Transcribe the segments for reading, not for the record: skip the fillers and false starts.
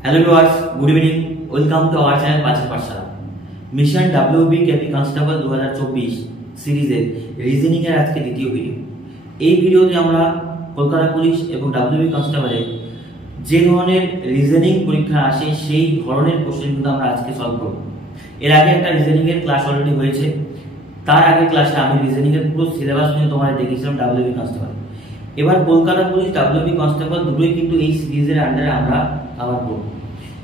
Hello viewers, good evening. Welcome to our channel Pachar Pathshala. Mission WB KP constable 2024 সিরিজের reasoning এর আজকে দ্বিতীয় video. এই ভিডিওতে আমরা কলকাতা পুলিশ এবং WB কনস্টেবলের যে ধরনের রিজনিং পরীক্ষা আসে সেই ধরনের কোশ্চেনগুলো আমরা আজকে সলভ করব। এর আগে একটা রিজনিং এর ক্লাস অলরেডি হয়েছে। তার আগের ক্লাসে আমি রিজনিং এর পুরো সিলেবাস নিয়ে তোমাদের দেখিয়েছিলাম WB কনস্টেবল। এবার কলকাতা পুলিশ WB কনস্টেবল দুটোই কিন্তু এই সিরিজের আন্ডারে আমরা কভার করব।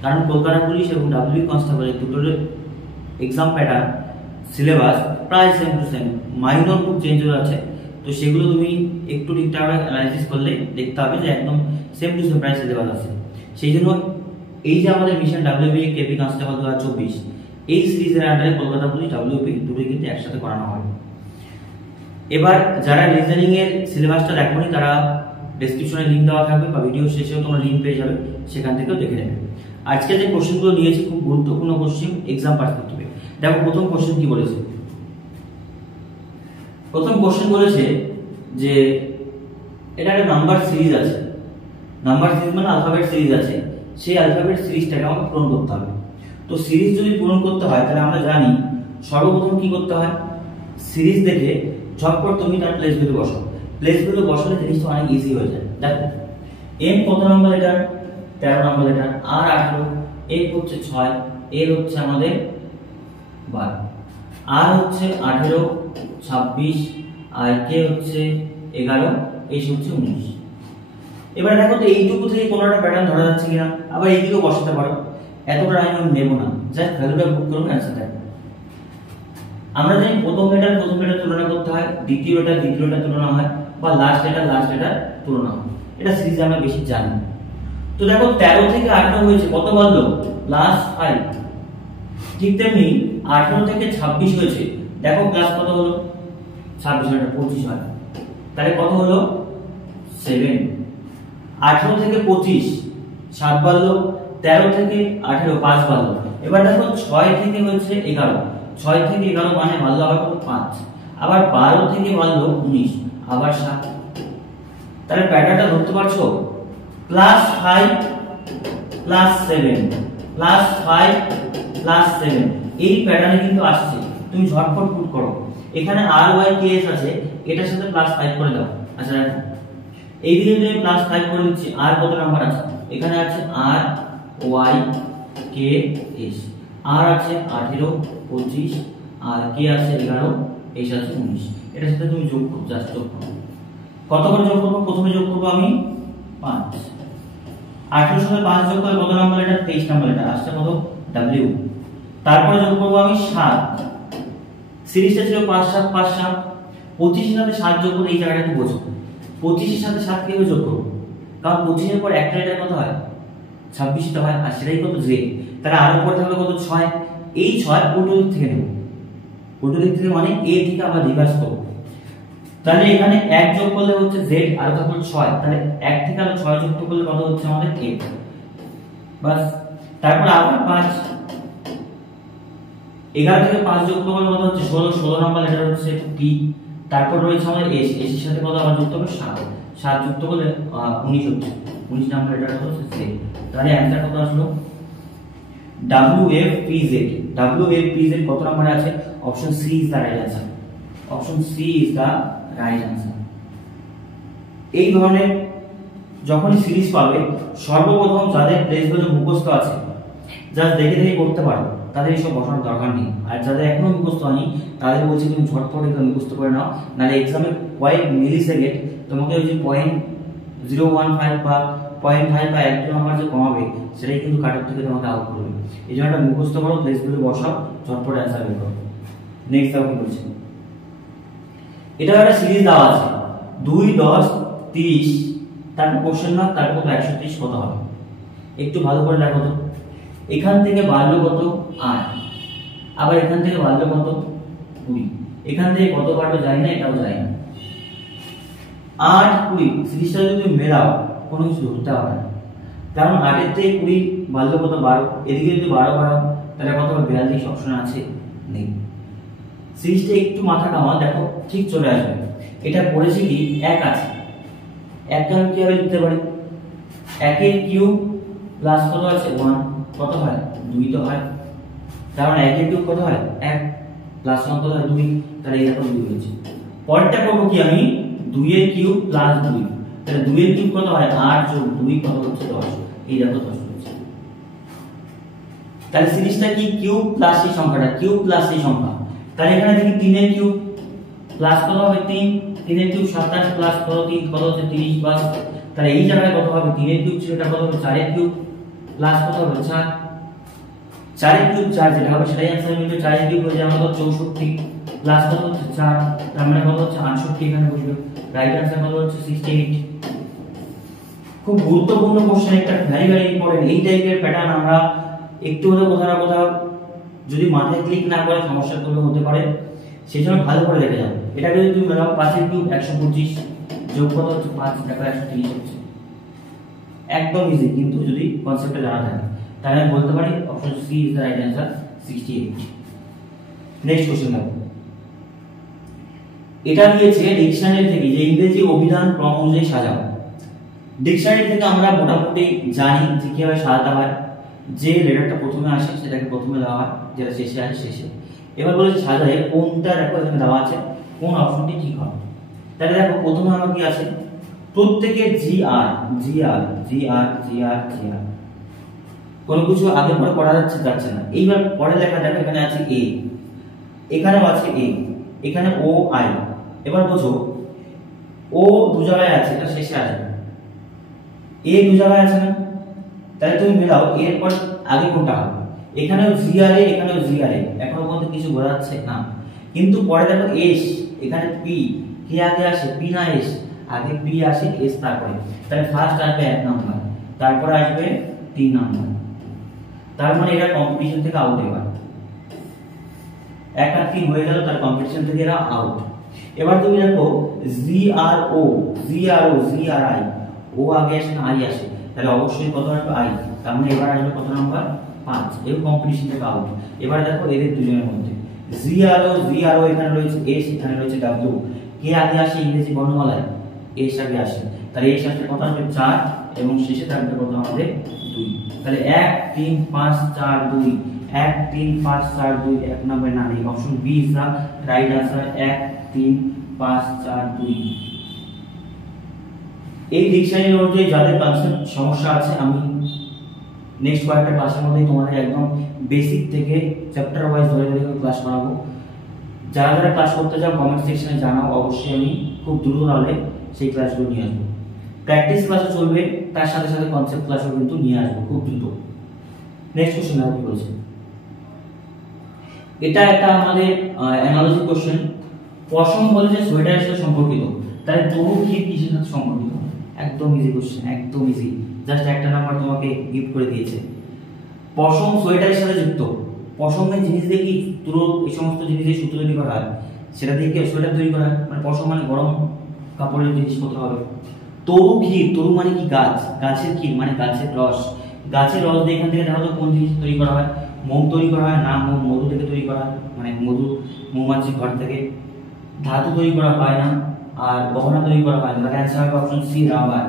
কারণ কলকাতা পুলিশ এবং WB কনস্টেবলের দুটোর এক্সাম প্যাটার্ন সিলেবাস প্রায় সেম টু সেম, মাইনর খুব চেঞ্জ হয়ে আছে। তো সেগুলো তুমি একটু ঠিকঠাক অ্যানালাইসিস করলে দেখতে হবে যে একদম সেম টু সেম প্রায় সিলেবাস আছে। সেই জন্য এই যে আমাদের মিশন WB কেপি কনস্টেবল 2024 এই সিরিজের আন্ডারে কলকাতা পুলিশ WB দুটোই কিন্তু একসাথে করানো হয়। এবার যারা রিজনিং এর সিলেবাসটা দেখোনি তারা ডেসক্রিপশনে লিংক দেওয়া থাকবে বা ভিডিও শেষেও তোমরা লিংক পেয়ে যাবে, সেখান থেকেও দেখে নেবে। আজকে যে কোশ্চেনগুলো নিয়েছি খুব গুরুত্বপূর্ণ কোশ্চেন এক্সাম পার্সপেক্টিভে। দেখো প্রথম কোশ্চেন কি বলেছে। প্রথম কোশ্চেন বলেছে যে এটা একটা নাম্বার সিরিজ আছে, নাম্বার সিরিজ মানে অ্যালফাবেট সিরিজ আছে, সেই অ্যালফাবেট সিরিজটাকে আমাকে পূরণ করতে হবে। তো সিরিজ যদি পূরণ করতে হয় তাহলে আমরা জানি সর্বপ্রথম কি করতে হয়, সিরিজ দেখে ঝটপট তুমি তার প্লেস ভ্যালু বসাও। প্লেস ভ্যালু বসালে জিনিসটা অনেক ইজি হয়ে যায়। দেখো এম কত নাম্বার লেটার, 13 নাম্বার লেটার, আর 18, এফ হচ্ছে 6, এর হচ্ছে আমাদের 12, আর হচ্ছে 18, 26, আর কে হচ্ছে 11, এস হচ্ছে 19। এবার দেখো তো এইটুকু থেকে কোনো একটা প্যাটার্ন ধরা যাচ্ছে কিনা, আবার এইদিকেও বসাতে পারো। এতটা আমি নেব না, জাস্ট ভ্যালুটা বুক করুন, অ্যান্সারটা। আমরা জানি প্রথম লেটার তুলনা করতে হয়, দ্বিতীয় লেটার তুলনা হয়, বা লাস্ট লেটার তুলনা হয়। এটা সিরিজ আমরা বেশি জানি। তো দেখো 13 থেকে 18 হয়েছে, কত বাড়লো? +5। ঠিক তেমনি 18 থেকে 26 হয়েছে, দেখো প্লাস কত হলো? 26 এটা 25 হয়, তাহলে কত হলো? 7। 18 থেকে 25 7 বাড়লো, 13 থেকে 18 5 বাড়লো। এবার দেখো 6 থেকে হচ্ছে 11, 6 থেকে 11 মানে বাড়লো আবার 5, আবার 12 থেকে বাড়লো 19, আবার 7। তাহলে প্যাটার্নটা ধরতে পারছো? +5 +7 +5 +7 এই প্যাটার্নে কিন্তু আসছে। তুমি ঝটপট পুট করো। এখানে আর ওয়াই কে এস আছে, এটার সাথে +5 করে দাও। আচ্ছা দেখো এইদিকে যদি +5 করে দিচ্ছি, আর কত নাম্বার আছে? এখানে আছে আর ওয়াই কে এস, আর আছে 18 25, আর কে আছে 11, এস আছে 19। এটার সাথে তুমি যোগ করো, জাস্ট যোগ করো। কত করে যোগ করব? প্রথমে যোগ করব আমি 5, 18 সাথে 5 যোগ করলে কত নাম্বার? এটা 23 নাম্বার, এটা আসছে কত? W। তারপরে যোগ করব আমি 7, সিরিজটা ছিল 5 7 5 7, 25 এর সাথে 7 যোগ করলে এই জায়গাটা একটু বোঝো। 25 এর সাথে 7 কিভাবে যোগ করব? কারণ 25 এর পর একটা লেটার কত হয়? 26 টা হয়, আর সেটাই কত? Z। তাহলে আর উপরে থাকবে কত? 6। এই 6 উল্টো দিক থেকে নেব, উল্টো দিক থেকে মানে a থেকে আবার রিভার্স করব। তাহলে এখানে 1 যোগ করলে হচ্ছে z, আর থাকলো 6, তাহলে 1 থেকে আরো 6 যুক্ত করলে কত হচ্ছে আমাদের? 8। বাস। তারপর আবার 5, 11 থেকে 5 যুক্ত করলে কত হচ্ছে? 16 নাম্বার লেটার হচ্ছে t। তারপর রয়েছে আমাদের s, s এর সাথে কত আবার যুক্ত হবে? 7 যুক্ত করলে 19 হচ্ছে, 19 নাম্বার লেটার হচ্ছে z। তাহলে অ্যানসার কত আসলো? WFPZ। WFPZ কত নম্বরে আছে? Option C is the right answer. Option C is the right answer. এই ধরনের যখনই সিরিজ পাবে, সর্বপ্রথম যাদের প্লেস ভ্যালু মুখস্থ আছে, জাস্ট দেখে দেখে করতে পারো, তাদের এইসব বসানোর দরকার নেই। আর যাদের এখনো মুখস্থ হয়নি তাদের বলছি তুমি ঝটপট একদম মুখস্থ করে নাও, নাহলে এক্সামে কয়েক মিলি সেকেন্ড তোমাকে ওই যে 0.015 বা 0.5 বা 1 নাম্বার যে কমাবে, সেটাই কিন্তু কাট অফ থেকে তোমাকে আউট করবে। এই জন্য একটা মুখস্থ করো, প্লেস ভ্যালু বসাও, ঝটপট অ্যানসার বের করো। নেক্সট দেখো কি বলছে। এটা একটা সিরিজ দেওয়া আছে 2 10 30, তারপর কোশ্চেন মার্ক, তারপর 130 কত হবে? একটু ভালো করে দেখো তো। এখান থেকে বাড়লো কত? 8, আবার এখান থেকে বাড়লো কত? 20। এখান থেকে কত বাড়লো জানি না, এটাও জানি না। 8 20 সিরিজটা যদি তুমি মেলাও কোনো কিছু ধরতে পারবে না, কারণ 8 এর থেকে 20 বাড়লো কত? 12। এদিকে যদি 12 বাড়াও তাহলে কত হবে? 42 অপশন আছে, নেই। সিরিজটা একটু মাথা কামাও, দেখো ঠিক চলে আসবে। এটা পড়েছে কি 1 আছে, 1 কে আমি কিভাবে লিখতে পারি? 1 এর কিউব প্লাস কত আছে 1 কত হয় 2 তো হয়, কারণ 1 এর কিউব কত হয় 1 প্লাস 1 কত হয় 2, তাহলে এই রকম 2 হচ্ছে। পরেরটা করব কি আমি 2 এর কিউব প্লাস 2, তাহলে 2 এর কিউব কত হয় 8 যোগ 2 কত হচ্ছে 10, এই দেখো 10 হচ্ছে। তাহলে সিরিজটা কি কিউব প্লাস এই সংখ্যাটা, কিউব প্লাস এই সংখ্যা, তাহলে এখানে দেখি 3 এর কিউব প্লাস কত হবে 3, 3 এর কিউব 27 প্লাস কত 3 কত হচ্ছে 30 বাস, তাহলে এই জায়গায় কত হবে 3 এর কিউব ছিল এটা কত হবে 4 এর কিউব প্লাস কত হবে 4, 4 এর কিউব 4 যেটা হবে সেটাই आंसर মিলবে, 4 এর কিউব হয়ে যাবে কত 64 প্লাস কত হচ্ছে 4, তার মানে কত হচ্ছে 68 এখানে বসবে, রাইট आंसर কত হচ্ছে 68। খুব গুরুত্বপূর্ণ কোশ্চেন, একটা ভেরি ভেরি ইম্পর্টেন্ট। এই টাইপের প্যাটার্ন আমরা একটু হলেও কোথাও না কোথাও যদি মাথায় ক্লিক না করে সমস্যা করলে হতে পারে, সেই জন্য ভালো করে দেখে যাও। এটা যদি তুমি মেলাও 5 এর কিউব 125 যোগ কত হচ্ছে 5 দেখো 130 হচ্ছে, একদম ইজি, কিন্তু যদি কনসেপ্টটা জানা থাকে তাহলে আমি বলতে পারি option C is the right answer 68। Next question দেখো, এটা দিয়েছে ডিকশনারি থেকে যে ইংরেজি অভিধান ক্রম অনুযায়ী সাজাও। ডিকশনারি থেকে আমরা মোটামুটি জানি যে কিভাবে সাজাতে হয়, যে লেটারটা প্রথমে আসে সেটাকে প্রথমে দেওয়া হয়, যেটা শেষে আসে শেষে। এবার বলেছে সাজায় কোনটা, দেখো এখানে দেওয়া আছে কোন অপশনটি ঠিক হবে। তাহলে দেখো প্রথমে আমার কি আছে, প্রত্যেকের জি আর জি আর জি আর জি আর জি আর, কোন কিছু আগে পরে পড়া যাচ্ছে না। এইবার পরে লেখা দেখো এখানে আছে এ, এখানেও আছে এ, এখানে ও আই। এবার বোঝো ও দু জায়গায় আছে, এটা শেষে আসবে, এ দু জায়গায় আছে না, তাহলে তুমি মেলাও এর পর আগে কোনটা হবে, এখানেও জি আর এ এখানেও জি আর এ, এখনো পর্যন্ত কিছু বোঝা যাচ্ছে না। কিন্তু পরে দেখো এস, এখানে পি, কে আগে আসে পি না এস, আগে পি আসে এস তারপরে, তাহলে ফার্স্ট আসবে 1 নাম্বার, তারপর আসবে 3 নাম্বার, তার মানে এটা কম্পিটিশন থেকে আউট। এবার 1 আর 3 হয়ে গেল, তার কম্পিটিশন থেকে এরা আউট। এবার তুমি দেখো জি আর ও জি আর ও জি আর আই, ও আগে আসে না আই আসে, তাহলে অবশ্যই কত আসবে আই, তার মানে এবার আসবে কত নাম্বার 5, এই কম্পিটিশন থেকে আউট। এবার দেখো এদের দুজনের মধ্যে জি আর ও এখানে রয়েছে এস, এখানে রয়েছে ডাব্লিউ, কে আগে আসে ইংরেজি বর্ণমালায় এস আগে আসে, তাহলে এস আসলে কত আসবে 4 এবং শেষে থাকবে কত আমাদের 2, তাহলে 1 3 5 4 2, 1 3 5 4 2, 1 নাম্বার না নেই, option B is the right answer 1 3 5 4 2। এই ডিকশনারি অনুযায়ী যাদের কনসেপ্ট সমস্যা আছে, আমি নেক্সট কয়েকটা ক্লাসের মধ্যে তোমাদের একদম বেসিক থেকে চ্যাপ্টার ওয়াইজ ধরে ধরে ক্লাস করাবো। যারা যারা ক্লাস করতে চাও কমেন্ট সেকশনে জানাও, অবশ্যই আমি খুব দ্রুত হলে সেই ক্লাসগুলো নিয়ে আসবো। প্র্যাকটিস ক্লাসও চলবে, তার সাথে সাথে কনসেপ্ট ক্লাসও কিন্তু নিয়ে আসবো খুব দ্রুত। নেক্সট কোশ্চেন কি বলছে, এটা একটা আমাদের অ্যানালজি কোশ্চেন। পশম বলেছে সোয়েটারের সাথে সম্পর্কিত, তাহলে তরু কি কিসের সাথে সম্পর্কিত, একদম ইজি কোশ্চেন, একদম ইজি, জাস্ট একটা নাম্বার তোমাকে গিফট করে দিয়েছে। পশম সোয়েটারের সাথে যুক্ত, পশমের জিনিস দিয়ে কি তুলো এই সমস্ত জিনিস দিয়ে সুতো তৈরি করা হয়, সেটা দিয়ে কি সোয়েটার তৈরি করা হয়, মানে পশম মানে গরম কাপড়ের জিনিসপত্র হবে। তরু ক্ষীর, তরু মানে কি গাছ, গাছের ক্ষীর মানে গাছের রস, গাছের রস দিয়ে এখান থেকে দেখো তো কোন জিনিস তৈরি করা হয়, মোম তৈরি করা হয় না, মোম মধু থেকে তৈরি করা হয়, মানে মধু মৌমাছির ঘর থেকে। ধাতু তৈরি করা হয় না, আর গহনা তৈরি করা হয় না, তাহলে অ্যান্সার হবে option C rubber.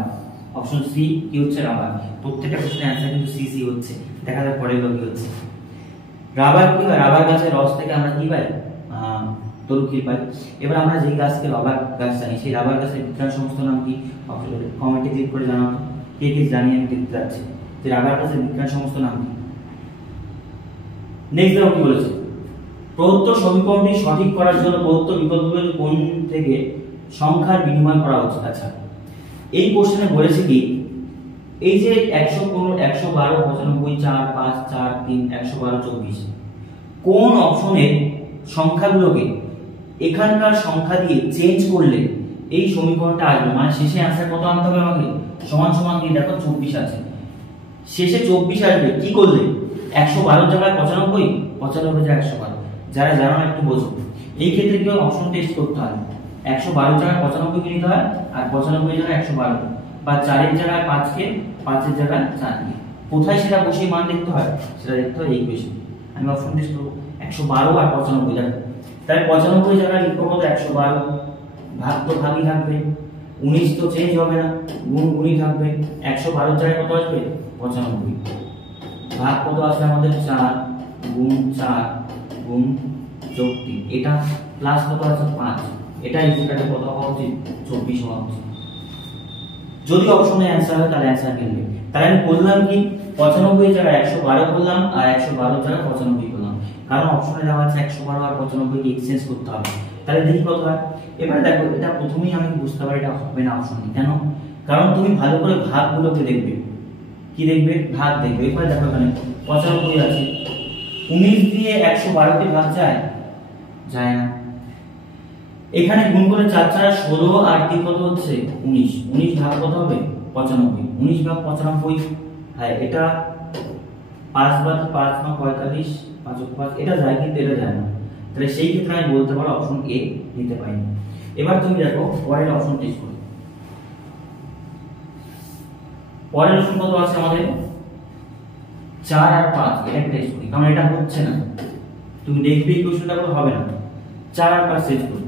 Option C কি হচ্ছে রাবার, প্রত্যেকটা কোশ্চেনের অ্যান্সার কিন্তু সি সি হচ্ছে, দেখা যাক পরে কি হচ্ছে। রাবার কি হয়, রাবার গাছের রস থেকে আমরা কি পাই, তরু ক্ষীর পাই। এবার আমরা যেই গাছকে রাবার গাছ জানি, সেই রাবার গাছের বিজ্ঞান সমস্ত নাম কি, কমেন্টে ক্লিক করে জানাও কে কে জানিয়ে আমি দেখতে যাচ্ছি যে রাবার গাছের বিজ্ঞান সমস্ত নাম কি। নেক্সট দেখো কি বলেছে, প্রদত্ত সমীকরণটি সঠিক করার জন্য প্রদত্ত বিকল্পগুলো কোন থেকে সংখ্যার বিনিময় করা উচিত। আচ্ছা, এই কোশ্চেনে বলেছে কি, এই যে 115 112 95 4 5 4 3 112 24, কোন অপশনের সংখ্যাগুলোকে এখানকার সংখ্যা দিয়ে চেঞ্জ করলে এই সমীকরণটা আসবে, মানে শেষে आंसर কত আনতে হবে আমাকে, সমান সমান দিয়ে দেখো 24 আছে, শেষে 24 আসবে কি করলে, 112 জায়গায় 95, 95 জায়গায় 112। যারা জানো না একটু বোঝো, এই ক্ষেত্রে কি অপশন টেস্ট করতে হয়, 112 জায়গায় 95 কে নিতে হয়, আর 95 জায়গায় 112, বা 4 এর জায়গায় 5 কে, 5 এর জায়গায় 4 কে, কোথায় সেটা বসিয়ে মান দেখতে হয়, সেটা দেখতে হয় এই ইকুয়েশন। আমি অপশন টেস্ট করব 112 আর 95 দেখো, তাহলে 95 জায়গায় লিখব কত 112, ভাগ তো ভাগই থাকবে, 19 তো চেঞ্জ হবে না, গুণ গুণই থাকবে, 112 জায়গায় কত আসবে 95, ভাগ কত আছে আমাদের 4 গুণ 4 গুণ 3, এটা প্লাস কত আছে 5, এটা ইকুয়াল কত হওয়া উচিত 24 হওয়া উচিত। যদি অপশনে অ্যান্সার হয় তাহলে অ্যান্সার মিলবে। তাহলে আমি বললাম কি 95 জায়গায় 112 করলাম আর 112 জায়গায় 95 করলাম, কারণ অপশনে দেওয়া আছে 112 আর 95 কে এক্সচেঞ্জ করতে হবে। তাহলে দেখি কত হয়। এবারে দেখো এটা প্রথমেই আমি বুঝতে পারি এটা হবে না অপশনে, কেন? কারণ তুমি ভালো করে ভাগগুলোকে দেখবে, কি দেখবে? ভাগ দেখবে। এবারে দেখো এখানে 95 আছে, 19 দিয়ে 112 কে ভাগ যায় না। এখানে গুণ করে 4 4 16 আর 3 কত হচ্ছে 19, 19 ভাগ কত হবে 95, 19 ভাগ 95, হ্যাঁ এটা 5 বার 5 না 45, 5 5 এটা যায় কিন্তু এটা যায় না। তাহলে সেই ক্ষেত্রে আমি বলতে পারো অপশন এ নিতে পারি। এবার তুমি দেখো পরের অপশন টেস্ট করো। পরের অপশন কত আছে আমাদের 4 আর 5, এটা টেস্ট করি কারণ এটা হচ্ছে না। তুমি দেখবে এই কোশ্চেনটা করে হবে না। 4 আর 5 টেস্ট করো।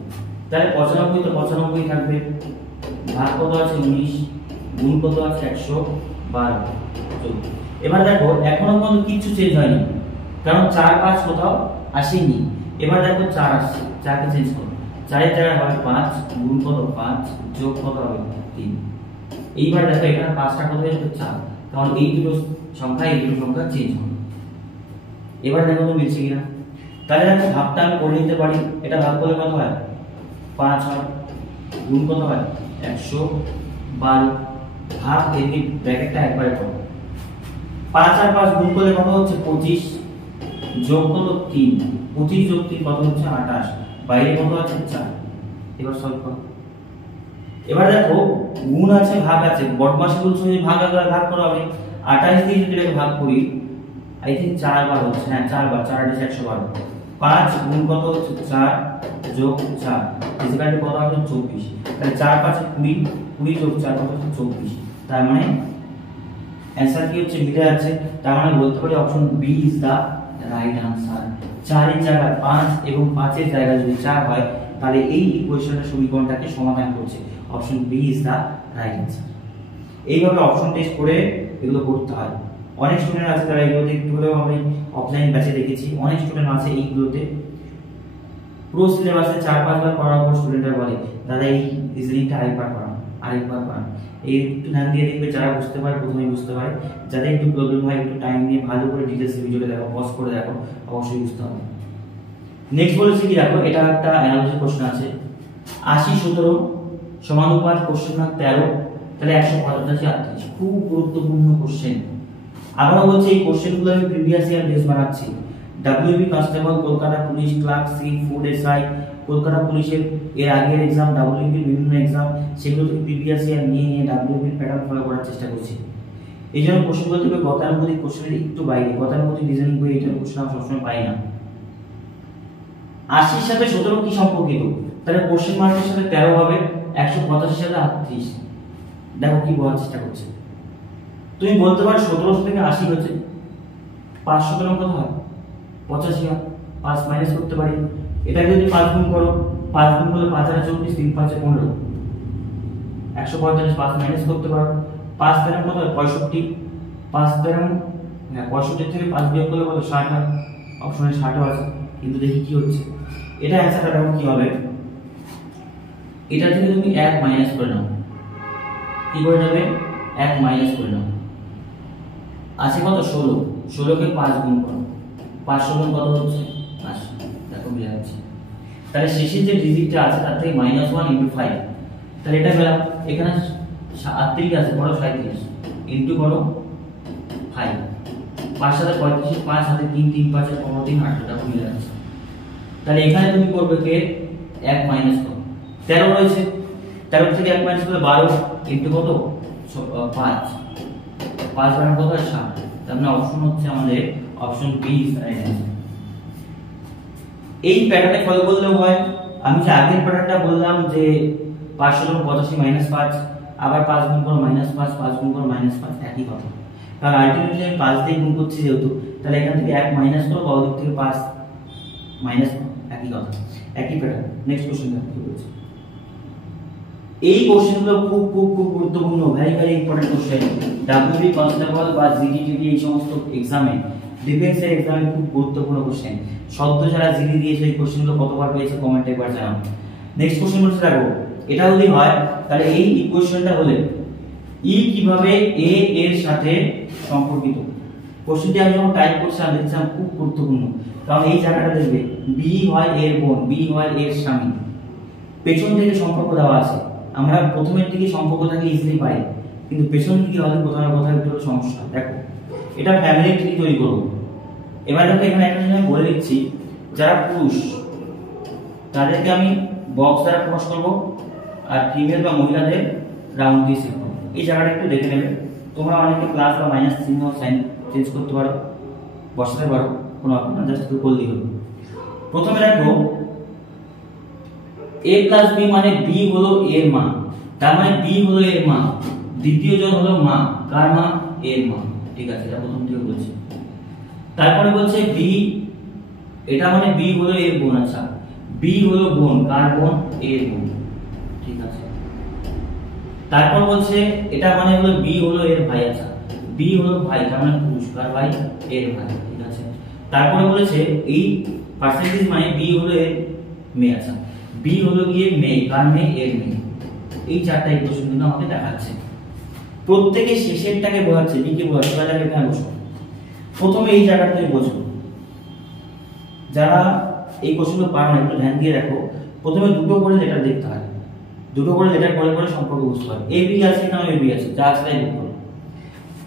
তাহলে 95 তো 95 থাকবে, ভাগ কত আছে 19, গুণ কত আছে 112। এবার দেখো এখনো পর্যন্ত কিছু চেঞ্জ হয়নি, কারণ 4 5 কোথাও আসেনি। এবার দেখো 4 আসছে, 4 কে চেঞ্জ করো, 4 এর জায়গায় হবে 5, গুণ কত 5, যোগ কত হবে 3। এইবার দেখো এখানে 5টা কত হয়ে যাবে 4, কারণ এই দুটো সংখ্যা চেঞ্জ হবে। এবার দেখো তো মিলছে কিনা। তাহলে দেখো ভাগটা আমি করে নিতে পারি। এটা ভাগ করলে কত হয় 5 হয়, গুণ কত হয় 112, ভাগ এই ব্র্যাকেটটা একবারে করো। 5 আর 5 গুণ করলে কত হচ্ছে 25, যোগ কত 3, 25 যোগ 3 কত হচ্ছে 28, বাইরে কত আছে 4। এবার সলভ করো। এবার দেখো গুণ আছে ভাগ আছে, বদমাশি বলছো যে ভাগ করা হবে। 28 দিয়ে যদি এটাকে ভাগ করি, আই থিংক 4 বার হচ্ছে, হ্যাঁ 4 বার, 4 8 112, 5 গুণ কত হচ্ছে 4 যোগ 4 ইকুয়াল টু কত হবে 24। তাহলে 4 5 20, 20 যোগ 4 কত হচ্ছে 24। তার মানে অ্যানসার কি হচ্ছে মিলে যাচ্ছে। তার মানে বলতে পারি option B is the right answer. 4 এর জায়গায় 5 এবং 5 এর জায়গায় যদি 4 হয় তাহলে এই ইকুয়েশনের সমীকরণটাকে সমাধান করছে। Option B is the right answer. এইভাবে অপশন টেস্ট করে এগুলো করতে হয়। অনেক স্টুডেন্ট আছে যারা এগুলোতে একটু হলেও আমি অফলাইন ব্যাচে দেখেছি, অনেক স্টুডেন্ট আছে এইগুলোতে পুরো সিলেবাসে 4-5 বার করার পর স্টুডেন্টরা বলে দাদা এই রিজনিংটা আরেকবার করান। এই একটু ধ্যান দিয়ে দেখবে, যারা বুঝতে পারে প্রথমেই বুঝতে পারে, যাদের একটু প্রবলেম হয় একটু টাইম নিয়ে ভালো করে ডিটেইলস ভিডিওটা দেখো, পজ করে দেখো, অবশ্যই বুঝতে হবে। নেক্সট বলেছি কি দেখো, এটা একটা অ্যানালিসিস কোশ্চেন আছে। 80 17 সমানুপাত কোশ্চেন না 13, তাহলে 185 38, খুব গুরুত্বপূর্ণ কোশ্চেন। আবারও বলছি এই কোশ্চেনগুলো আমি প্রিভিয়াস ইয়ার বেস বানাচ্ছি। WB constable, Kolkata police, clerk, সি ফুড এসআই, কলকাতা পুলিশের এর আগের এক্সাম, ডাব্লিউবি বিভিন্ন এক্সাম, সেগুলো থেকে প্রিভিয়াস ইয়ার নিয়ে ডাব্লিউবি প্যাটার্ন ফলো করার চেষ্টা করছি। এই জন্য কোশ্চেনগুলো থেকে গতানুগতিক কোশ্চেনের একটু বাইরে, গতানুগতিক রিজনিং বই এটার কোশ্চেন আমি সবসময় পাই না। 80 সাথে 17 কি সম্পর্কিত? তাহলে কোশ্চেন মার্কের সাথে 13 হবে, 185 সাথে 38। দেখো কি বলার চেষ্টা করছে। তুমি বলতে পারো 17 থেকে 80 হচ্ছে 517 কত হয় 85 হয়, 5 মাইনাস করতে পারি। এটাকে যদি 5 গুণ করো, 5 গুণ করলে 5 আর 24, 3 5 15, 145, 5 মাইনাস করতে পারো। 5 13 কত হয় 65, 5 13 হ্যাঁ 65 থেকে 5 বিয়োগ করলে কত 60 হয়। অপশনে 60 আছে, কিন্তু দেখি কি হচ্ছে। এটা অ্যানসারটা দেখো কি হবে। এটা থেকে তুমি 1 মাইনাস করে নাও, কি করে নেবে 1 মাইনাস করে নাও। আছে কত 16 কে 5 গুণ করো, 5 16 কত হচ্ছে 80। দেখো মিলে যাচ্ছে। তাহলে শেষে যে ডিজিটটা আছে তার থেকে -1 * 5, তাহলে এটা পেলাম। এখানে 38 আছে, বড় 37 ইনটু করো 5, 5 সাথে 35, 5 হাতে 3 3 5 এর 15 3 8, দেখো মিলে যাচ্ছে। তাহলে এখানে তুমি করবে কে 1 মাইনাস করো, 13 রয়েছে, 13 থেকে 1 মাইনাস করলে 12 ইনটু কত 5, 5 বারে কত হয় 7। তার মানে অপশন হচ্ছে আমাদের option B is right answer. এই প্যাটার্নে ফলো করলেও হয়। আমি যে আগের প্যাটার্নটা বললাম যে 585 - 5, আবার 5 গুণ করো -5, 5 গুণ করো -5, একই কথা। কারণ আলটিমেটলি আমি 5 দিয়ে গুণ করছি যেহেতু, তাহলে এখান থেকে 1 মাইনাস করো, বাম দিক থেকে 5 মাইনাস, একই কথা, একই প্যাটার্ন। নেক্সট কোশ্চেন দেখো কি বলছে। এই কোশ্চেনগুলো খুব খুব খুব গুরুত্বপূর্ণ, very very important question. WB constable বা জিডি এই সমস্ত এক্সামে, ডিফেন্সের এক্সামে খুব গুরুত্বপূর্ণ কোশ্চেন। সদ্য যারা জিডি দিয়েছে এই কোশ্চেনগুলো কতবার পেয়েছে কমেন্টে একবার জানাও। নেক্সট কোশ্চেন বলতে থাকো, এটা যদি হয় তাহলে এই ইকুয়েশনটা হলে ই কিভাবে এ এর সাথে সম্পর্কিত। কোশ্চেনটি আমি যখন টাইপ করছিলাম দেখছিলাম খুব গুরুত্বপূর্ণ, কারণ এই জায়গাটা দেখবে বি হয় এর বোন, বি হয় এর স্বামী, পেছন থেকে সম্পর্ক দেওয়া আছে। আমরা প্রথমের দিকে সম্পর্কটাকে ইজিলি পাই, কিন্তু পেছন দিকে হলে কোথাও না কোথাও একটু সমস্যা। দেখো এটা ফ্যামিলি ট্রি তৈরি করব। এবার দেখো এখানে একটা জিনিস বলে দিচ্ছি, যারা পুরুষ তাদেরকে আমি বক্স দ্বারা প্রকাশ করব, আর ফিমেল বা মহিলাদের রাউন্ড দিয়ে সেট করব। এই জায়গাটা একটু দেখে নেবে, তোমরা অনেকে প্লাস বা মাইনাস চিহ্ন সাইন চেঞ্জ করতে পারো, বসাতে পারো, কোনো ব্যাপার না, জাস্ট একটু করলেই হলো। প্রথমে দেখো a প্লাস b মানে b হলো এর মা, তার মানে b হলো এর মা, দ্বিতীয় জন হলো মা, কার মা? এর মা। ঠিক আছে, এটা প্রথম থেকে বলছি। তারপরে বলছে b, এটা মানে b হলো এর বোন। আচ্ছা, b হলো বোন, কার বোন? এর বোন। ঠিক আছে, তারপর বলছে এটা মানে হলো b হলো এর ভাই। আচ্ছা, b হলো ভাই, তার মানে পুরুষ, কার ভাই? এর ভাই। ঠিক আছে, তারপরে বলেছে এই পার্সেন্টেজ মানে b হলো এর মেয়ে। আচ্ছা, b হলো গিয়ে মেয়ে, কার মেয়ে? এর মেয়ে। এই চারটা ইকুয়েশন কিন্তু আমাকে দেখাচ্ছে, প্রত্যেককে শেষেরটাকে বোঝাচ্ছে, b কে বোঝাচ্ছে। তাহলে এখানে বসো, প্রথমে এই জায়গাটা থেকে বোঝো। যারা এই কোশ্চেনগুলো পারো না একটু ধ্যান দিয়ে রাখো, প্রথমে দুটো করে লেটার দেখতে হয়, দুটো করে লেটার পরে পরে সম্পর্ক বুঝতে হয়। এ বি আছে না? এ বি আছে, যা আছে তাই লিখো।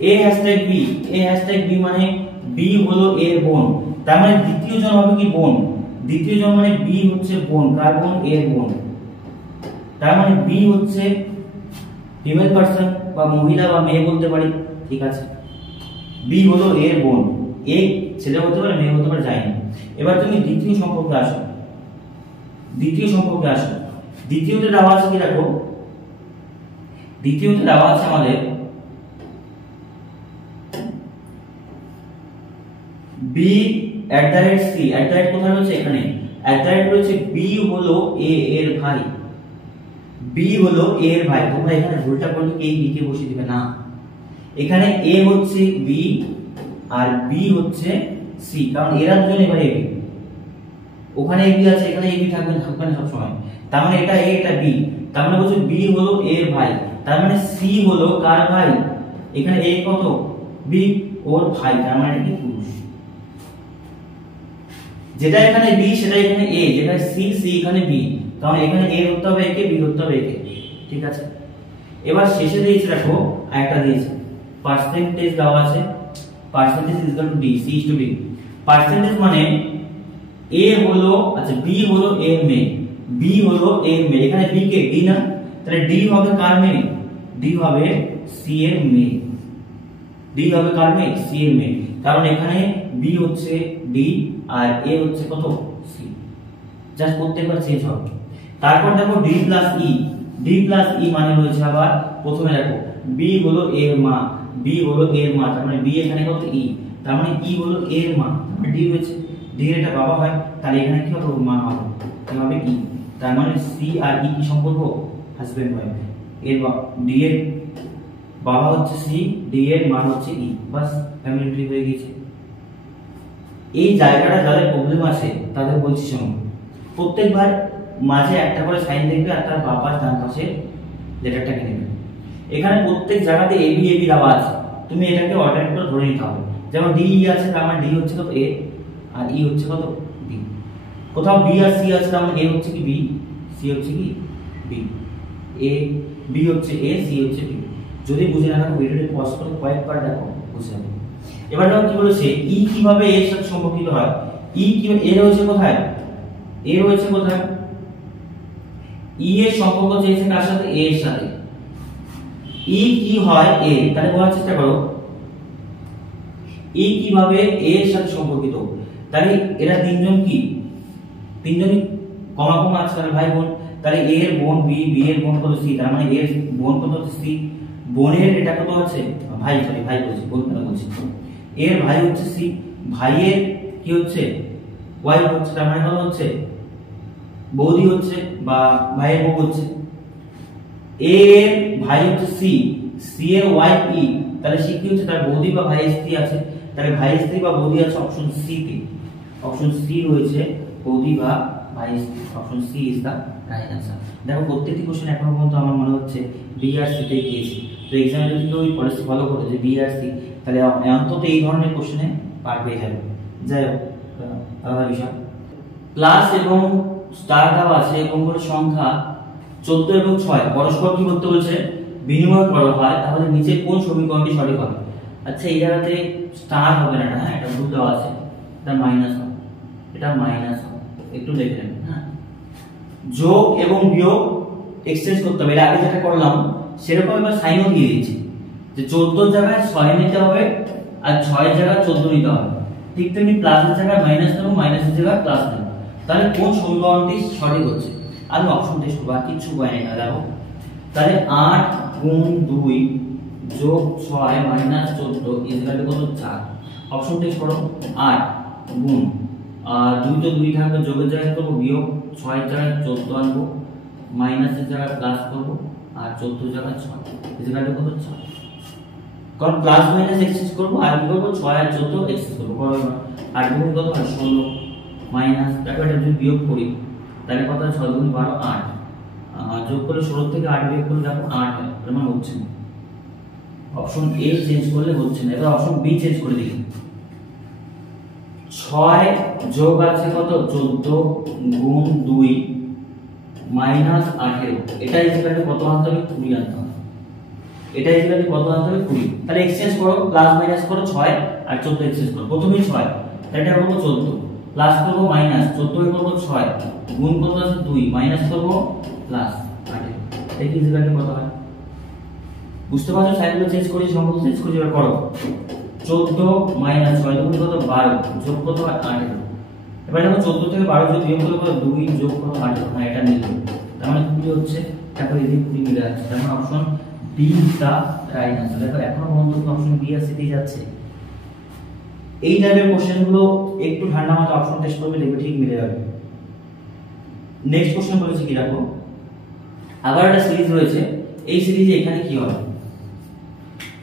এ হ্যাশট্যাগ বি, এ হ্যাশট্যাগ বি মানে বি হলো এর বোন, তার মানে দ্বিতীয় জন হবে কি? বোন। দ্বিতীয় জন মানে বি হচ্ছে বোন, কার বোন? এর বোন। তার মানে বি হচ্ছে ফিমেল পারসন বা মহিলা বা মেয়ে বলতে পারি। ঠিক আছে, বি হলো এর বোন, এ ছেলে হতে পারে মেয়ে হতে পারে, যায় না। এবার তুমি দ্বিতীয় সম্পর্কে আসো, দ্বিতীয় সম্পর্কে আসো। দ্বিতীয়তে দেওয়া আছে কি? দেখো দ্বিতীয়তে দেওয়া আছে আমাদের b @ c, @ কোথায় রয়েছে? এখানে @ রয়েছে। b হলো a এর ভাই, b হলো a এর ভাই। তোমরা এখানে ভুলটা করলে a b কে বসিয়ে দিবে না, এখানে a হচ্ছে b আর b হচ্ছে c, কারণ এরা দুজন এবারে a b, ওখানে a b আছে, এখানে a b থাকবে না সব সময়। তার মানে এটা a এটা b, তার মানে বলছে b হলো a এর ভাই, তার মানে c হলো কার ভাই? এখানে a কত? b ওর ভাই, তার মানে কি? পুরুষ। যেটা এখানে b সেটা এখানে a, যেটা c এখানে b, কারণ এখানে a ধরতে হবে একে, b ধরতে হবে একে। ঠিক আছে, এবার শেষে দিয়েছে দেখো একটা দিয়েছে পার্সেন্টেজ দেওয়া আছে, percentage d, c d। Percentage মানে a হলো, আচ্ছা b হলো এর মেয়ে, b হলো এর মেয়ে, এখানে b কে? d না, তাহলে d হবে কার মেয়ে? d হবে c এর মেয়ে, d হবে কার মেয়ে? c এর মেয়ে, কারণ এখানে b হচ্ছে d আর a হচ্ছে কত? c। জাস্ট প্রত্যেকবার চেঞ্জ হবে। তারপর দেখো d + e, d + e মানে রয়েছে আবার প্রথমে দেখো b হলো এর মা, b হলো এর মা, তার মানে b এখানে কত? e, তার মানে e হলো এর মা, তার মানে d হয়েছে, d এর এটা বাবা হয়, তাহলে এখানে কি হবে? মা হবে, কি হবে? e। তার মানে c আর e কি সম্পর্ক? Husband wife. এর d এর বাবা হচ্ছে c, d এর মা হচ্ছে e, বাস ফ্যামিলি ট্রি হয়ে গেছে। এই জায়গাটা যাদের প্রবলেম আছে তাদের বলছি শোনো, প্রত্যেকবার মাঝে একটা করে সাইন দেখবে আর তার বাবার ডান পাশে লেটারটাকে নেবে। এখানে প্রত্যেক জায়গাতে এ বি দেওয়া আছে, তুমি এটাকে অল্টারনেট করে ধরে নিতে হবে। যেমন ডি আছে, তার মানে ডি হচ্ছে কত? এ, আর ই হচ্ছে কত? বি। কোথাও বি আর সি আছে, তার মানে এ হচ্ছে কি? বি, সি হচ্ছে কি? বি। এ বি হচ্ছে এ, সি হচ্ছে বি। যদি বুঝে না থাকো ভিডিওটি পজ করে কয়েকবার দেখো, বুঝে যাবে। এবার দেখো কি বলেছে, ই কিভাবে এর সাথে সম্পর্কিত হয়। ই কি? এ রয়েছে কোথায়? এ রয়েছে কোথায়? ই এর সম্পর্ক চেয়েছে কার সাথে? এ এর সাথে। ই কি হয়? এ, তাহলে বোঝার চেষ্টা করো ই কিভাবে এ এর সাথে সম্পর্কিত। তাহলে এরা তিনজন কি? তিনজনই কমা কমা আছে, তাহলে ভাই বোন। তাহলে এ এর বোন বি, বি এর বোন কত? সি, তার মানে এর বোন কত হচ্ছে? সি। বোনের এটা কত আছে? ভাই, সরি ভাই বলছি, বোন কেন বলছি? এর ভাই হচ্ছে সি, ভাইয়ের কি হচ্ছে? ওয়াইফ হচ্ছে, তার মানে কত হচ্ছে? বৌদি হচ্ছে বা ভাইয়ের বউ হচ্ছে। এ এর ভাই হচ্ছে সি, সি এর ওয়াই ই, তাহলে সে কি হচ্ছে, তার বৌদি বা ভাই স্ত্রী আছে, তাহলে ভাই স্ত্রী বা বৌদি আছে অপশন সি তে, অপশন সি রয়েছে বৌদি বা ভাই স্ত্রী, option C is the right answer. দেখো প্রত্যেকটি কোশ্চেন এখনো পর্যন্ত আমার মনে হচ্ছে বি আর সি তে গিয়েছে, তো এক্সামে যদি কেউ ওই পলিসি ফলো করে যে বি আর সি, তাহলে অন্তত এই ধরনের কোশ্চেনে পার পেয়ে যাবে। যাই হোক আলাদা বিষয়। প্লাস এবং স্টার দেওয়া আছে এবং কোনো সংখ্যা 14 এবং 6 পরস্পর কি করতে বলছে, বিনিময় করা হয়, তাহলে নিচে কোন সমীকরণটি সঠিক হবে। আচ্ছা এই জায়গাতে স্টার হবে না, হ্যাঁ এটা ভুল দেওয়া আছে, এটা মাইনাস হবে, এটা মাইনাস হবে, একটু দেখে নেন। হ্যাঁ যোগ এবং বিয়োগ এক্সচেঞ্জ করতে হবে, এর আগে যেটা করলাম সেরকম এবার সাইনও দিয়ে দিচ্ছি যে 14 এর জায়গায় 6 নিতে হবে আর 6 এর জায়গায় 14 নিতে হবে, ঠিক তেমনি প্লাসের জায়গায় মাইনাস নেব, মাইনাসের জায়গায় প্লাস নেব, তাহলে কোন সমীকরণটি সঠিক হচ্ছে। আমি অপশন টেস্ট করব, আর কিছু উপায় নেই। দেখো তাহলে 8 গুণ 2 যোগ 6 মাইনাস 14 ইকুয়াল টু কত 4। অপশন টেস্ট করো, 8 গুণ 2 তো 2 থাকবে, যোগের জায়গায় করব বিয়োগ, 6 এর জায়গায় 14 আনবো, মাইনাসের জায়গায় প্লাস করব, আর 14 এর জায়গায় 6 ইকুয়াল টু কত 6। কারণ প্লাস মাইনাস এক্সচেঞ্জ করব, আর কি করব 6 আর 14 এক্সচেঞ্জ করব, করব 8 গুণ কত হয় 16 মাইনাস, তারপর এটা যদি বিয়োগ করি তাহলে কত হয় 6 গুণ 12 8, যোগ করে 16 থেকে 8 বিয়োগ করলে দেখো 8 হয়, এর মানে হচ্ছে না। অপশন এ চেঞ্জ করলে হচ্ছে না, এবার অপশন বি চেঞ্জ করে দিই। 6 যোগ আছে কত 14 গুণ 2 মাইনাস 18, এটা ইকুয়াল টু কত আনতে হবে 20 আনতে হবে, এটা ইকুয়াল টু কত আনতে হবে 20। তাহলে এক্সচেঞ্জ করো, প্লাস মাইনাস করো, 6 আর 14 এক্সচেঞ্জ করো, প্রথমেই 6 তাহলে এটা করব 14, প্লাস করব মাইনাস 14 এর করব 6 গুণ কত আছে 2 মাইনাস করব প্লাস 18, দেখি ইকুয়াল টু কত হয়। বুঝতে পারছো সাইনগুলো চেঞ্জ করি, সম্পূর্ণ চেঞ্জ করি, এবার করো 14 মাইনাস 6 গুণ কত 12 যোগ কত হয় 18, এবার দেখো 14 থেকে 12 যদি বিয়োগ করলে কত 2 যোগ কত 18, না এটা মিলবে, তার মানে 20 হচ্ছে, তারপর এদিকে 20 মিলে যাচ্ছে, তার মানে option D is the right answer. দেখো এখনো পর্যন্ত অপশন বি আর সি তে যাচ্ছে। এই টাইপের কোশ্চেনগুলো একটু ঠান্ডা মাথায় অপশন টেস্ট করবে, দেখবে ঠিক মিলে যাবে। নেক্সট কোশ্চেন বলেছে কি দেখো, আবার একটা সিরিজ রয়েছে, এই সিরিজে এখানে কি হবে,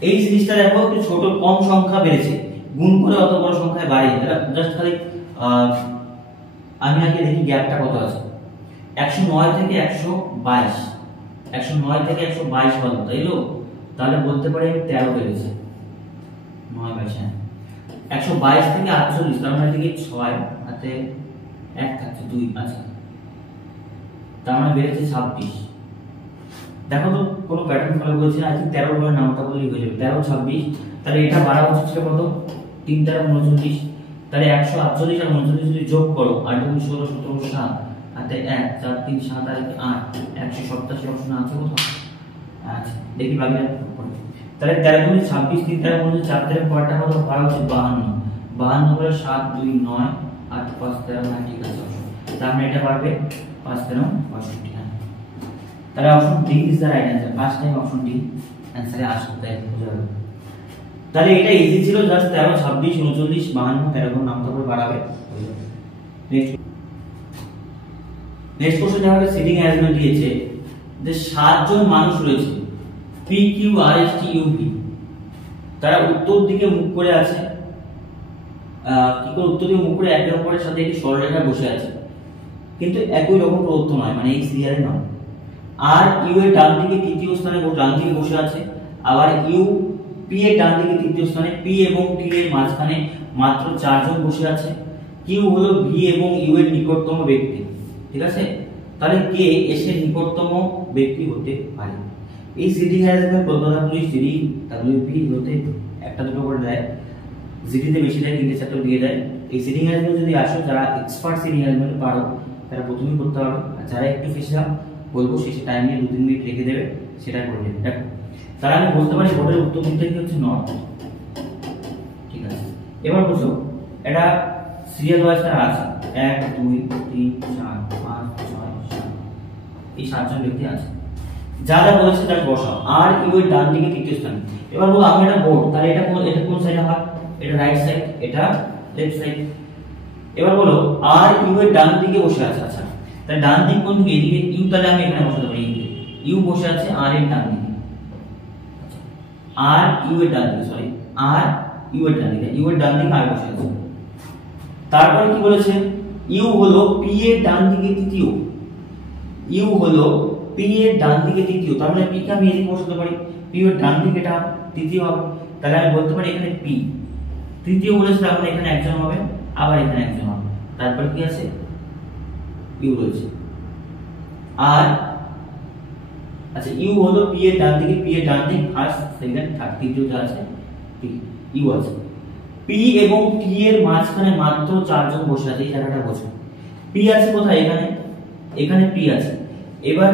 এই সিরিজটা দেখো একটু ছোট কম সংখ্যা বেড়েছে, গুণ করে অত বড় সংখ্যায় বাড়ে, এটা জাস্ট খালি আমি আগে দেখি গ্যাপটা কত আছে। 109 থেকে 122, 109 থেকে 122 হলো, তাইলো তাহলে বলতে পারি 13 বেড়েছে, 9 বেড়েছে। 122 থেকে 48, তার মানে দিকে 6 হাতে 1 থাকছে 2 আছে, তার মানে বেড়েছে 26। দেখো তো কোনো প্যাটার্ন ফলো করেছি না, আই থিং 13 এর নামটা বললেই হয়ে যাবে, 13 26, তাহলে এটা বাড়া হচ্ছে কত 3 13 39, তাহলে 148 আর 39 যদি যোগ করো 8 গুণ 16 17 7 হাতে 1 4 3 7 আর 8 187 অপশন আছে কোথাও, আচ্ছা দেখি বাকি তাহলে 13 গুণ 26 3 13 গুণ 4 13 পরটা কত 12 হচ্ছে 52, 52 করে 7 2 9 8 5 13 না, ঠিক আছে অপশন, তার মানে এটা পারবে 5 13 65। তাহলে option D is the right answer, first time option D answer এ আসবে, তাই বুঝা গেল। তাহলে এটা ইজি ছিল, জাস্ট 13 26 39 52 13 গুণ নামটা করে বাড়াবে। নেক্সট কোশ্চেন আমাদের সিটিং অ্যারেঞ্জমেন্ট দিয়েছে যে 7 জন মানুষ রয়েছে P Q R S T U V, তারা উত্তর দিকে মুখ করে আছে, কি করে উত্তর দিকে মুখ করে একে অপরের সাথে একটি সরলরেখায় বসে আছে, কিন্তু একই রকম প্রদত্ত নয়, মানে এই সিরিয়ালে নয়। আর ইউ এর ডান দিকে তৃতীয় স্থানে ডান দিকে বসে আছে, আবার ইউ পি এর ডান দিকে তৃতীয় স্থানে, পি এবং টি এর মাঝখানে মাত্র 4 জন বসে আছে। কিউ হলো ভি এবং ইউ এর নিকটতম ব্যক্তি, ঠিক আছে, তাহলে কে এস এর নিকটতম ব্যক্তি হতে পারে। এই সিটিং অ্যারেঞ্জমেন্ট কলকাতাগুলি সিডি ডাব্লিউপি হতে একটা দুটো করে দেয়, জিডিতে বেশি দেয়, 3টে 4টে দিয়ে দেয়। এই সিটিং অ্যারেঞ্জমেন্ট যদি আসো, যারা এক্সপার্ট সিটিং অ্যারেঞ্জমেন্ট পারো তারা প্রথমেই করতে পারবে, আর যারা একটু ফেসা বলবো শেষে টাইম নিয়ে 2-3 মিনিট রেখে দেবে, সেটা করে দেবে। দেখো তাহলে আমি বলতে পারি বোর্ডের উত্তর কোনটা কি হচ্ছে নর্থ, ঠিক আছে। এবার বুঝো এটা সিরিয়াল ওয়াইজ আছে 1 2 3 4 5 6 7, এই 7 জন ব্যক্তি আছে, যা যা বলেছে তার বসাও। আর ইউ এর ডান দিকে তৃতীয় স্থান, এবার বলো আমি এটা বোর্ড, তাহলে এটা কোন সাইডে হয়, এটা রাইট সাইড, এটা লেফট সাইড। এবার বলো আর ইউ এর ডান দিকে বসে আছে, আচ্ছা তাহলে ডান দিক কোন দিকে, এদিকে ইউ, তাহলে আমি এখানে বসাতে পারি ইউ বসে আছে আর এর ডান দিকে, আর ইউ এর ডান দিকে, সরি আর ইউ এর ডান দিকে, ইউ এর ডান দিকে আর বসে আছে। তারপরে কি বলেছে, ইউ হলো পি এর ডান দিকে তৃতীয়, ইউ হলো পি এর ডান দিকে তৃতীয়, তার মানে পি কে আমি এদিকে বসাতে পারি, পি এর ডান দিকে এটা তৃতীয় হবে, তাহলে আমি বলতে পারি এখানে পি তৃতীয় বলেছে, তার মানে এখানে একজন হবে, আবার এখানে একজন হবে, তারপরে কি আছে ইউ রয়েছে। আর আচ্ছা ইউ হলো পি এর ডান দিকে, পি এর ডান দিক ফার্স্ট সেকেন্ড থার্ড তৃতীয়টা আছে পি, ইউ আছে। পি এবং টি এর মাঝখানে মাত্র চারজন বসে আছে, এই জায়গাটা বোঝো। পি আছে কোথায়, এখানে, এখানে পি আছে। এবার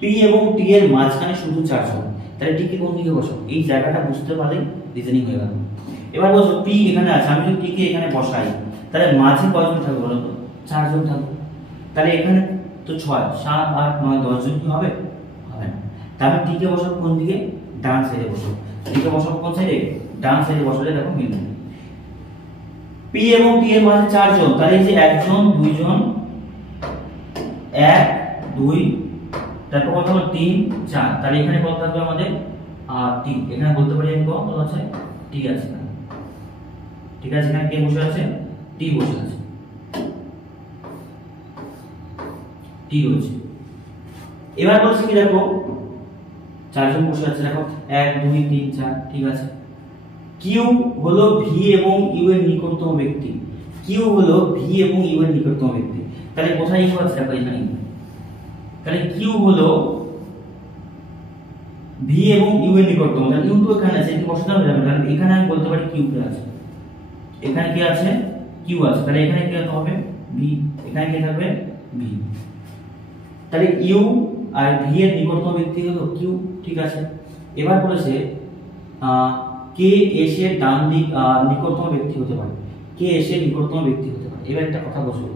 পি এবং টি এর মাঝখানে শুধু চারজন, তাহলে টি কে কোন দিকে বসাবো, এই জায়গাটা বুঝতে পারলে রিজনিং হয়ে গেল। এবার বলছো পি এখানে আছে, আমি যদি টি কে এখানে বসাই তাহলে মাঝে কয়জন থাকবে বলো তো, চারজন থাকবে, তাহলে এখানে তো 6 7 8 9 10 জন কি হবে, হবে না। তাহলে টি কে বসাবো কোন দিকে, ডান সাইডে বসাবো, টি কে বসাবো কোন সাইডে, ডান সাইডে বসালে দেখো মিলবে। পি এবং টি এর মাঝে চারজন, তাহলে এই যে একজন দুইজন 1 2 তারপর কত হলো 3 4, তাহলে এখানে কত থাকবে আমাদের টি, এখানে বলতে পারি আমি কত আছে টি আছে, ঠিক আছে, এখানে কে বসে আছে, টি বসে আছে, টি রয়েছে। এবার বলছি কি দেখো চারজন বসে আছে, দেখো 1 2 3 4, ঠিক আছে। কিউ হলো ভি এবং ইউ এর নিকটতম ব্যক্তি, কিউ হলো ভি এবং ইউ এর নিকটতম ব্যক্তি, তাহলে কোথায় ইউ আছে দেখো এখানে, তাহলে কিউ হলো ভি এবং ইউ এর নিকটতম, তাহলে ইউ তো এখানে আছে, এখানে বসাতে হবে, তাহলে এখানে আমি বলতে পারি কিউ আছে, এখানে কি আছে কিউ আছে, তাহলে এখানে কি হবে ভি, এখানে কি থাকবে ভি, তাহলে ইউ আর ভি এর নিকটতম ব্যক্তি হলো কিউ, ঠিক আছে। এবার বলেছে কে এস এর ডান দিক নিকটতম ব্যক্তি হতে পারে, কে এস এর নিকটতম ব্যক্তি হতে পারে। এবার একটা কথা বলবো,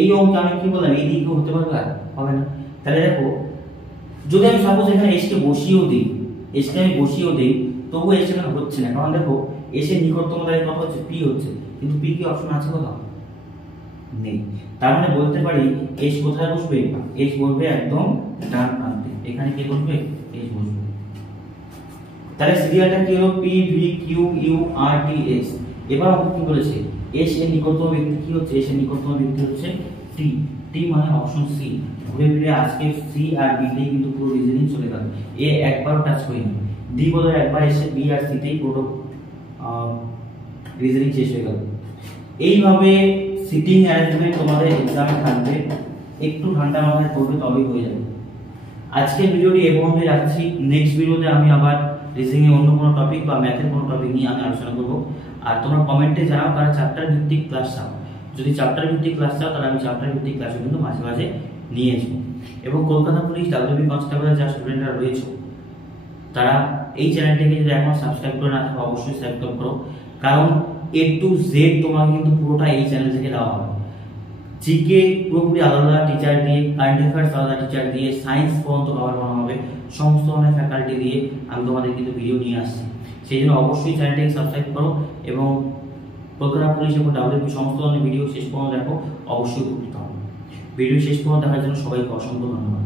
এই অঙ্কে আমি কি বললাম এই দিকে হতে পারবে, আর হবে না। তাহলে দেখো যদি আমি সাপোজ এখানে এস কে বসিয়েও দিই, এস কে আমি বসিয়েও দিই, তবু এস এখানে হচ্ছে না, কারণ দেখো এস এর নিকটতম তাহলে কত হচ্ছে পি হচ্ছে, কিন্তু পি কি অপশন আছে কোথাও নেই, তার মানে বলতে পারি এস কোথায় বসবে, এস বসবে একদম ডান প্রান্তে, এখানে কে বসবে, এস বসবে। তাহলে সিরিয়ালটা কি হলো P V Q U R T S. এবার আমরা কি বলেছে, এস এর নিকটতম ব্যক্তি কি হচ্ছে, এস এর নিকটতম ব্যক্তি হচ্ছে টি, টি মানে অপশন সি। ঘুরে ফিরে আজকে সি আর বি তে কিন্তু পুরো রিজনিং চলে গেল, এ একবার টাচ করিনি, ডি বলে একবার এসে বি আর সি তেই পুরো রিজনিং শেষ হয়ে গেল। এইভাবে সিটিং অ্যারেঞ্জমেন্ট তোমাদের এক্সামে থাকবে, একটু ঠান্ডা মাথায় পড়বে তবেই হয়ে যাবে। আজকের ভিডিওটি এই পর্যন্তই রাখছি, নেক্সট ভিডিওতে আমি আবার রিজনিং এর অন্য কোনো টপিক বা ম্যাথের কোনো টপিক নিয়ে আমি আলোচনা করব। আর তোমরা কমেন্টে জানাও তারা চ্যাপ্টার ভিত্তিক ক্লাস চাও, যদি চ্যাপ্টার ভিত্তিক ক্লাস চাও তাহলে আমি চ্যাপ্টার ভিত্তিক ক্লাসও কিন্তু মাঝে মাঝে নিয়ে আসবো। এবং কলকাতা পুলিশ ডাব্লিউবি কনস্টেবলের যা স্টুডেন্টরা রয়েছে তারা এই চ্যানেলটিকে যদি এখন সাবস্ক্রাইব করে না থাকে অবশ্যই সাবস্ক্রাইব করো, কারণ এ টু জেড তোমাকে কিন্তু পুরোটা এই চ্যানেল থেকে দেওয়া হবে। জিকে পুরোপুরি আলাদা টিচার দিয়ে, কারেন্ট অ্যাফেয়ার্স আলাদা টিচার দিয়ে, সায়েন্স পর্যন্ত কভার করা হবে, সমস্ত ধরনের ফ্যাকাল্টি দিয়ে আমি তোমাদের কিন্তু ভিডিও নিয়ে আসছি। সেই জন্য অবশ্যই চ্যানেলটিকে সাবস্ক্রাইব করো এবং কলকাতা পুলিশ এবং ডাব্লিউবি সমস্ত ধরনের ভিডিও শেষ পর্যন্ত দেখো, অবশ্যই উপকৃত হবে। ভিডিও শেষ পর্যন্ত দেখার জন্য সবাইকে অসংখ্য ধন্যবাদ।